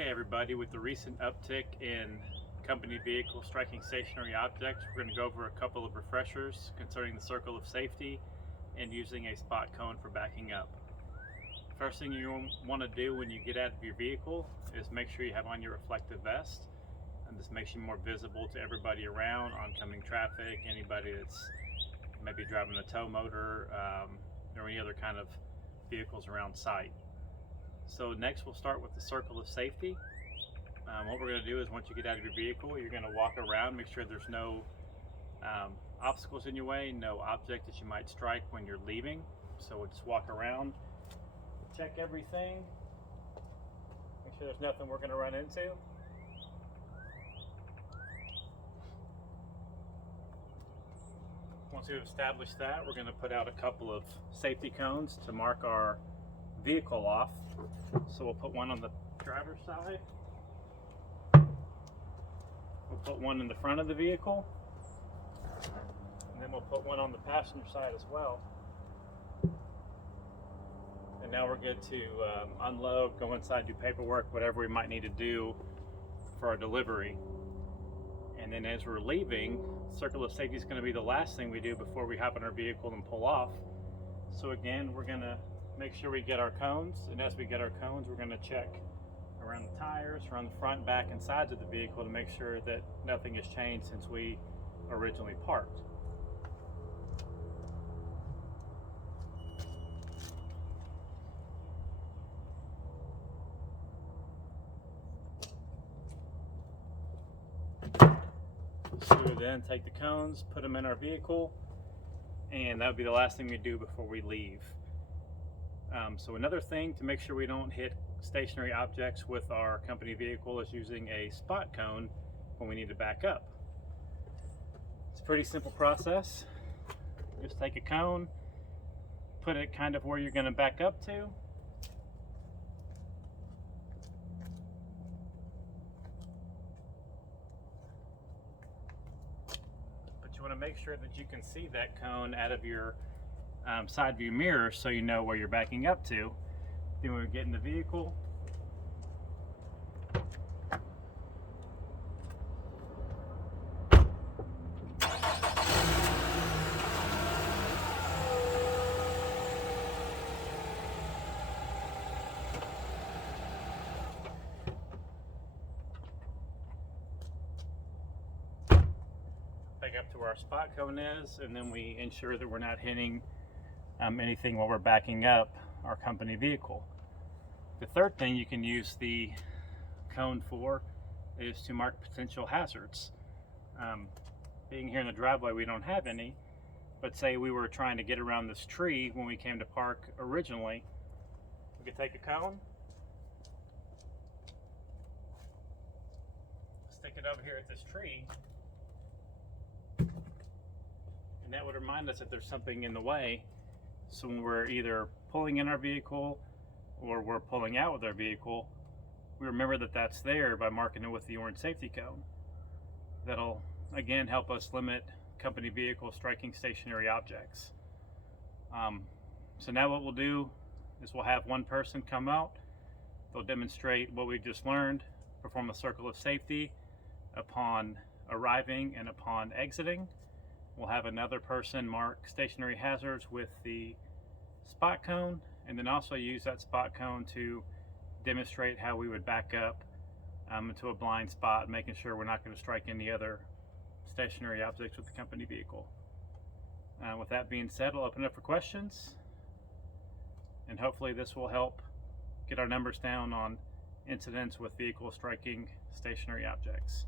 Okay, everybody, with the recent uptick in company vehicles striking stationary objects, we're going to go over a couple of refreshers concerning the circle of safety and using a spot cone for backing up. First thing you want to do when you get out of your vehicle is make sure you have on your reflective vest, and this makes you more visible to everybody around, oncoming traffic, anybody that's maybe driving a tow motor or any other kind of vehicles around site. So next we'll start with the circle of safety. What we're going to do is once you get out of your vehicle, you're going to walk around, make sure there's no obstacles in your way, no object that you might strike when you're leaving. So we'll just walk around, check everything, make sure there's nothing we're going to run into. Once we've established that, we're going to put out a couple of safety cones to mark our vehicle off. So we'll put one on the driver's side, we'll put one in the front of the vehicle, and then we'll put one on the passenger side as well. And now we're good to unload, go inside, do paperwork, whatever we might need to do for our delivery. And then as we're leaving, circle of safety is going to be the last thing we do before we hop in our vehicle and pull off. So again, we're going to make sure we get our cones, and as we get our cones, we're going to check around the tires, around the front, back, and sides of the vehicle to make sure that nothing has changed since we originally parked. So we then take the cones, put them in our vehicle, and that would be the last thing we do before we leave. So another thing to make sure we don't hit stationary objects with our company vehicle is using a spot cone when we need to back up. It's a pretty simple process. Just take a cone, put it kind of where you're going to back up to, but you want to make sure that you can see that cone out of your side view mirror so you know where you're backing up to. Then when we get in the vehicle, back up to where our spot cone is, and then we ensure that we're not hitting anything while we're backing up our company vehicle. The third thing you can use the cone for is to mark potential hazards. Being here in the driveway, we don't have any, but say we were trying to get around this tree when we came to park originally, we could take a cone, stick it over here at this tree, and that would remind us that there's something in the way. So when we're either pulling in our vehicle or we're pulling out with our vehicle, we remember that that's there by marking it with the orange safety cone. That'll again help us limit company vehicles striking stationary objects. So now what we'll do is we'll have one person come out, they'll demonstrate what we just learned, perform a circle of safety upon arriving and upon exiting. We'll have another person mark stationary hazards with the spot cone, and then also use that spot cone to demonstrate how we would back up into a blind spot, making sure we're not going to strike any other stationary objects with the company vehicle. With that being said, I'll open it up for questions, and hopefully this will help get our numbers down on incidents with vehicles striking stationary objects.